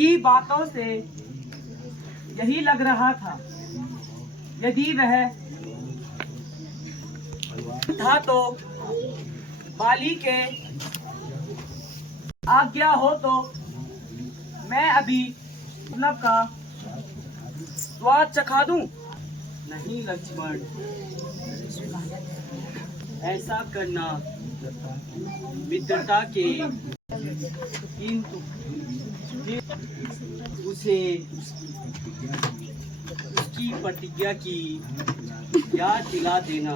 उसकी बातों से यही लग रहा था, यदि वह था तो बाली के आज्ञा हो तो मैं अभी मतलब का स्वाद चखा दूं। नहीं लक्ष्मण, ऐसा करना मित्रता के, किंतु उसे उसकी प्रतिज्ञा की याद दिला देना।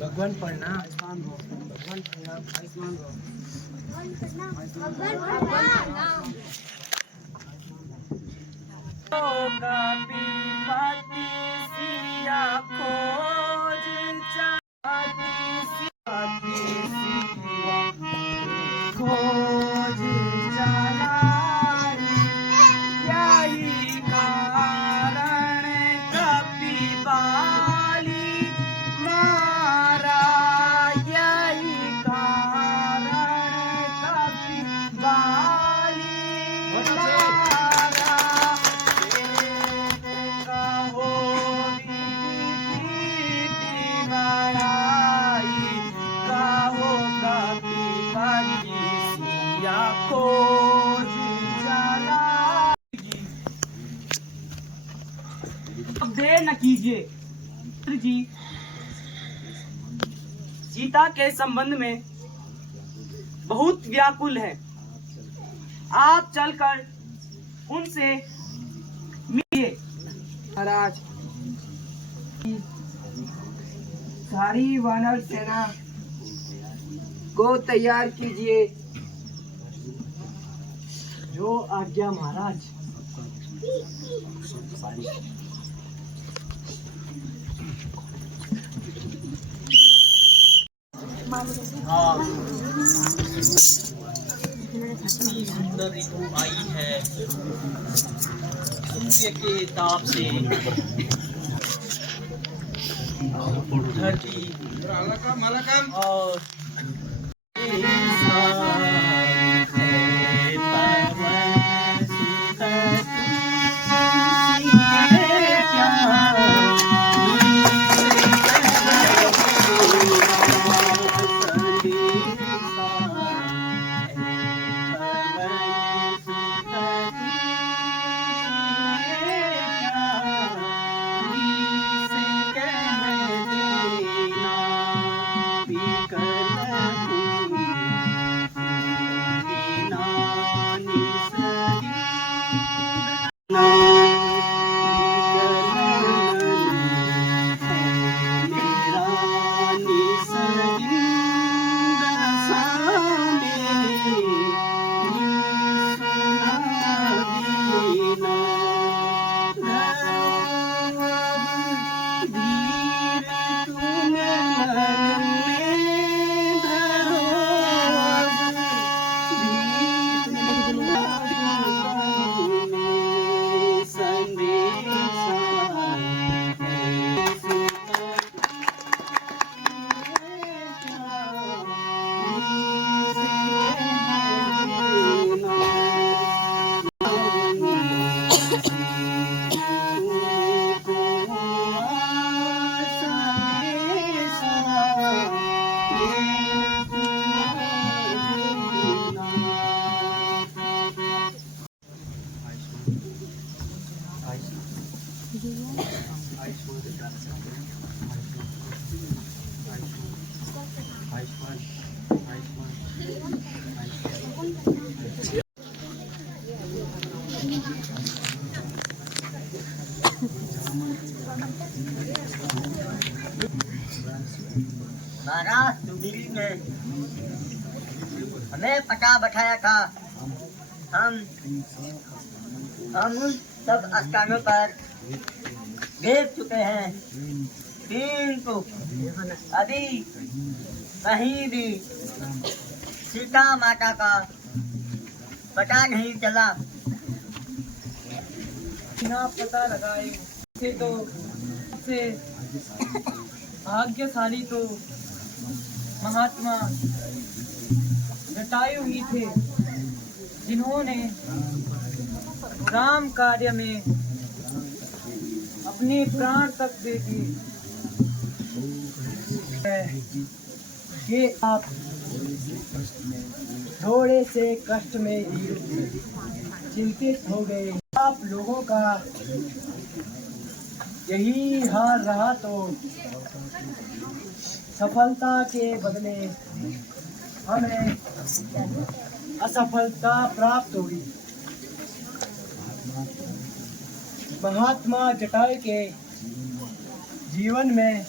भगवान पढ़ना आयुष्मान हो, भगवान पढ़ना आयुष्मान हो, कभी पति सिया खोज चाहती सी, पति सिया खोज चलाई, यही कारण कभी बाली मारा, यही कारण कभी बाली मारा। कहो प्रीति बढ़ाई, कहो कभी पति सिया खोज चलाई। अब देर न कीजिए जी, सीता के संबंध में बहुत व्याकुल है। आप चलकर उनसे मिलिए। महाराज, सारी वानर सेना को तैयार कीजिए। जो आज्ञा महाराज। हाँ, इतनी सुंदर ऋतु आई है, सूर्य के ताप से धरती और महाराज सुग्रीव ने हमें पटा बैठाया था। हम उन सब स्थानों पर देख चुके हैं, किंतु अभी कहीं भी सीता माता का पता नहीं चला। बिना पता लगाए से तो सबसे भाग्यशाली तो महात्मा जटायु ही थे, जिन्होंने राम कार्य में अपने प्राण तक दे दिए। ये आप थोड़े से कष्ट में ही चिंतित हो गए। आप लोगों का यही हाल रहा तो सफलता के बदले हमें असफलता प्राप्त हुई। महात्मा जटायु के जीवन में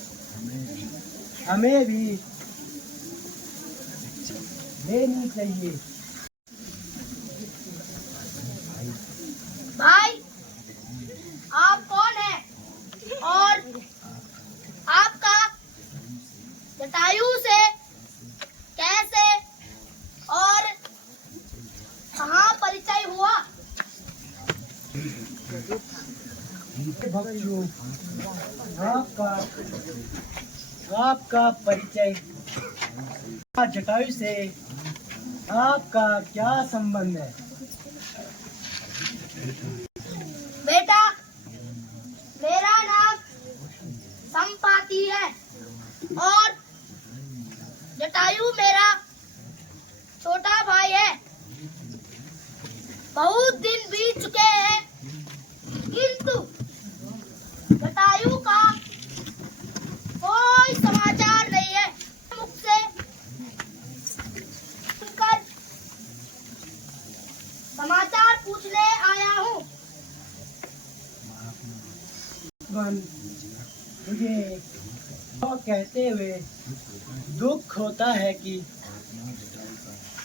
हमें भी लेनी चाहिए। भाई, आप कौन हैं और आपका जटायु से कैसे और कहाँ परिचय हुआ? भक्तों, आपका परिचय जटायु से आपका क्या संबंध है? बेटा, मेरा नाम संपाति है और जटायु मेरा छोटा भाई है। बहुत दिन बीत चुके हैं, किंतु जटायु का कोई समाचार नहीं है। मुख से सुनकर समाचार पूछने आया हूँ। मुझे तो कहते हुए दुख होता है कि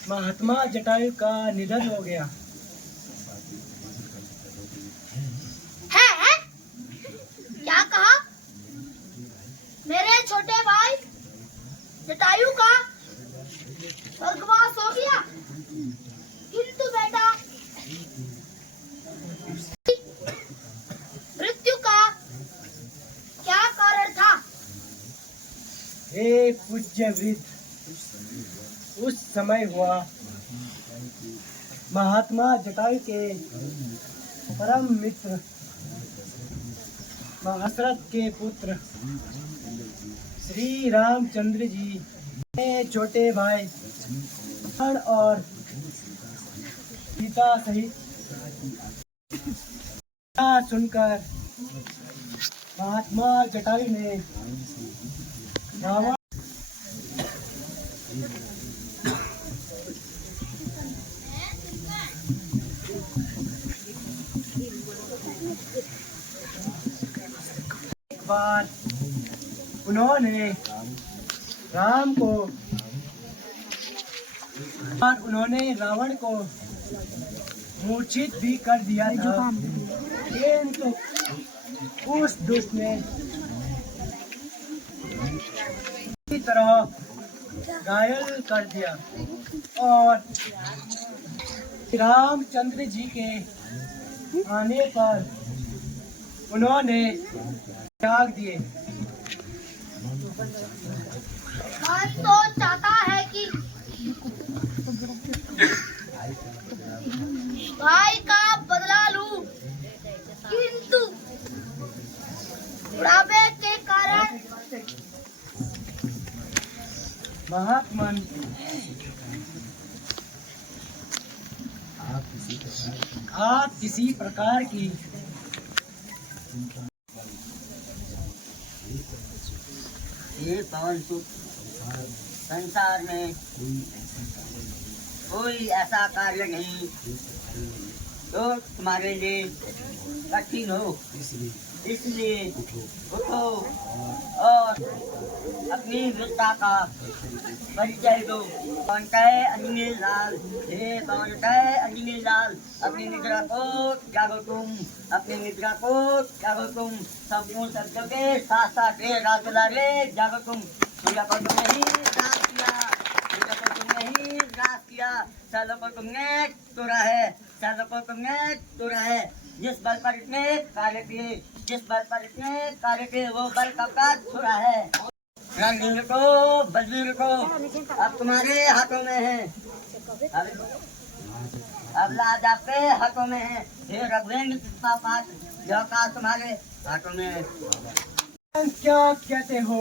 महात्मा जटायु का निधन हो गया। है? क्या कहा? मेरे छोटे भाई जटायु का स्वर्गवास हो गया, किंतु बेटा मृत्यु का क्या कारण था? हे पूज्य वृद्ध, उस समय हुआ महात्मा जटायु के परम मित्र महाशरथ के पुत्र श्री रामचंद्र जी ने छोटे भाई लक्ष्मण और सीता सहित सुनकर महात्मा जटायु ने रावण एक बार उन्होंने राम को और उन्होंने रावण को मूर्छित भी कर दिया था, किंतु उस दुष्ट ने इसी तरह घायल कर दिया और रामचंद्र जी के आने पर उन्होंने त्याग दिए। मन तो चाहता है कि भाई का बदला लूं, किंतु बुढ़ापे के कारण महात्मन आप किसी प्रकार की ये पवन सुख संसार में कोई ऐसा कार्य नहीं जो तुम्हारे लिए कठिन हो, इसलिए उठो और अपनी वीरता का परिचय दो। कौन कहे अंजनी लाल, हे कौन कहे अंजनी लाल, अपनी निद्रा को जागो तुम, अपनी निद्रा को जागो तुम, संपूर्ण शब्दों के साथ साथ रात जागो तुम। सूर्य को तुमने ही जाग दिया, सूर्य को तुमने ही नहीं नाश किया, सालों को तुमने तोड़ा है, सालों को तुमने तोड़ा है। जिस बल पर इतने कार्य किए, जिस बल पर इतने कार्य किए, वो बल का छोड़ा है। रणधीर को, बलवीर को अब तुम्हारे हाथों में है, अब राज आपके हाथों में है। हे रघुवेंद्र पापात, यह काल तुम्हारे हाथों में है। क्या कहते हो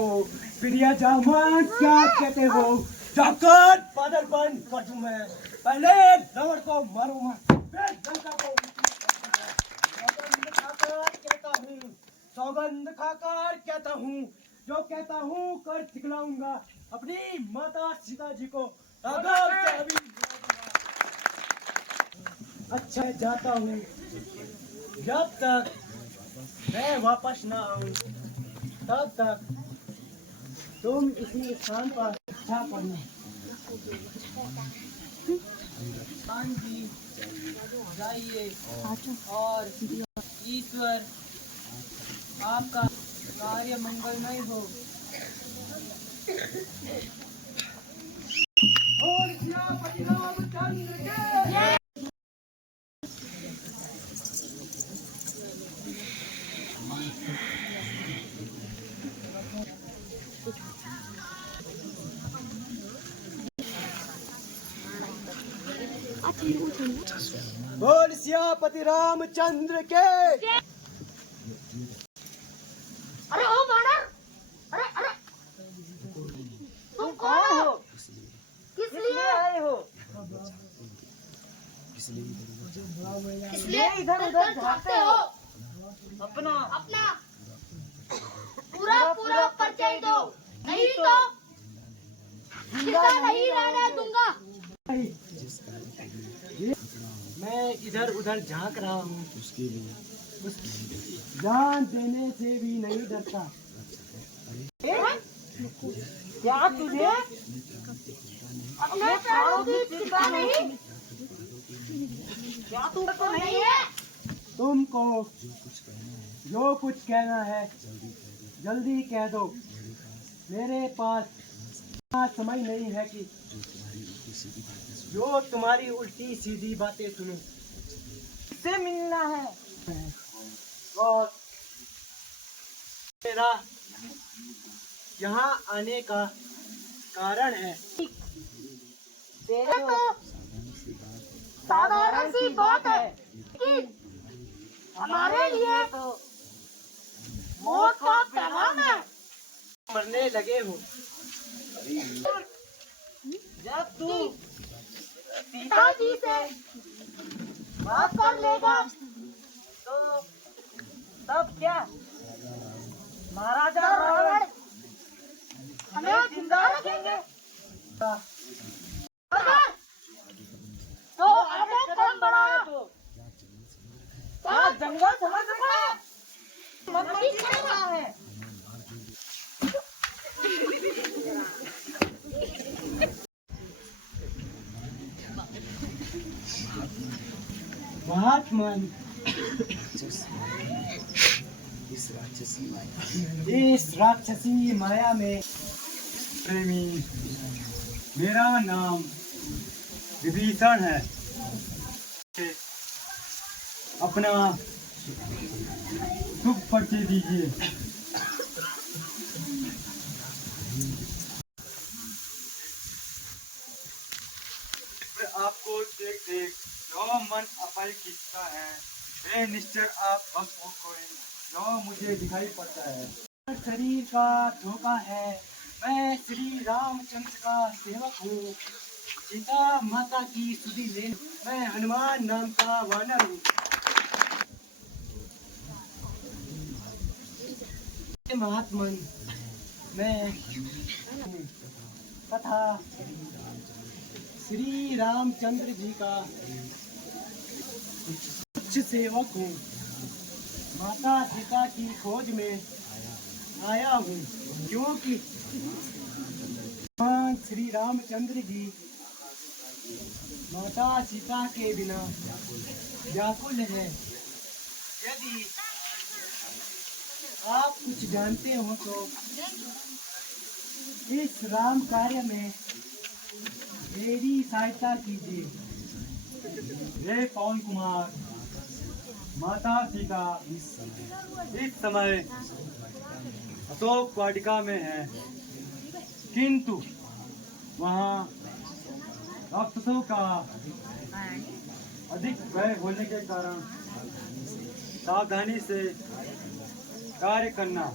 प्रिया जामन, क्या कहते हो? जाकर बादल बंद कर दूं मैं, पहले रावण को मारूंगा, फिर लंका को। सौगंध खाकर कहता हूँ, सौगंध खाकर कहता हूँ, जो कहता हूँ कर दिखलाऊंगा अपनी माता सीता जी को। राघव से अभी अच्छा जाता हूँ, जब तक मैं वापस ना आऊँ तब तक तुम इसी स्थान पर अच्छा पढ़ना। हाँ जी, जाइए और ईश्वर आपका कार्य मंगलमय हो। और सियापति रामचंद्र के बोल सियापति रामचंद्र के। अरे ओ वानर, अरे अरे तुम कौन हो? किस लिए आए हो? इसलिए इधर उधर भागते हो। अपना अपना पूरा पूरा परिचय दो, नहीं तो जिंदा नहीं रहने दूंगा। मैं इधर उधर झांक रहा हूँ, जान देने से भी नहीं डरता। क्या तुझे अपने प्राणों की चिंता नहीं? क्या तुमको नहीं है? तुमको जो कुछ कहना है जल्दी कह दो, मेरे पास इतना समय नहीं है कि जो तुम्हारी उल्टी सीधी बातें सुनो। किससे मिलना है? और मेरा यहाँ आने का कारण है। तेरे तो साधारण सी बात है कि हमारे लिए तो मौत का पैगाम है। मरने लगे हो, जब तू पिताजी से बात कर लेगा तो तब क्या? महाराजा रावण हमें जिंदा रखेंगे। अगर तो आगे कदम बढ़ाया तो क्या जंगल समझ रहा है? नहीं करेगा है। महात्मन इस राक्षसी माया में प्रेमी, मेरा नाम विभीषण है। अपना शुभ परिचय दीजिए। आपको देख देख जो मन अपाई खींचता है, वे निश्चय आप भक्त हो कोई जो मुझे दिखाई पड़ता है। शरीर का धोखा है, मैं श्री रामचंद्र का सेवक हूँ, सीता माता की सुधि ले, मैं हनुमान नाम का वानर हूँ। महात्मन मैं तथा श्री रामचंद्र जी का उच्च सेवक हूँ, माता सीता की खोज में आया हूँ, क्योंकि भगवान श्री रामचंद्र जी माता सीता के बिना व्याकुल है। यदि आप कुछ जानते हो तो इस राम कार्य में मेरी सहायता कीजिए। हे पवन कुमार, माता सीता इस समय अशोक वाटिका में है, किंतु वहाँ राक्षसों का अधिक भय होने के कारण सावधानी से कार्य करना।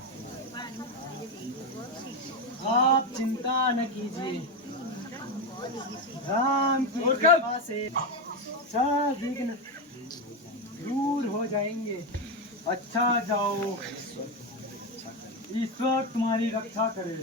आप चिंता न कीजिए, राम की कृपा से सब विघ्न दूर हो जाएंगे। अच्छा जाओ, ईश्वर तुम्हारी रक्षा करे।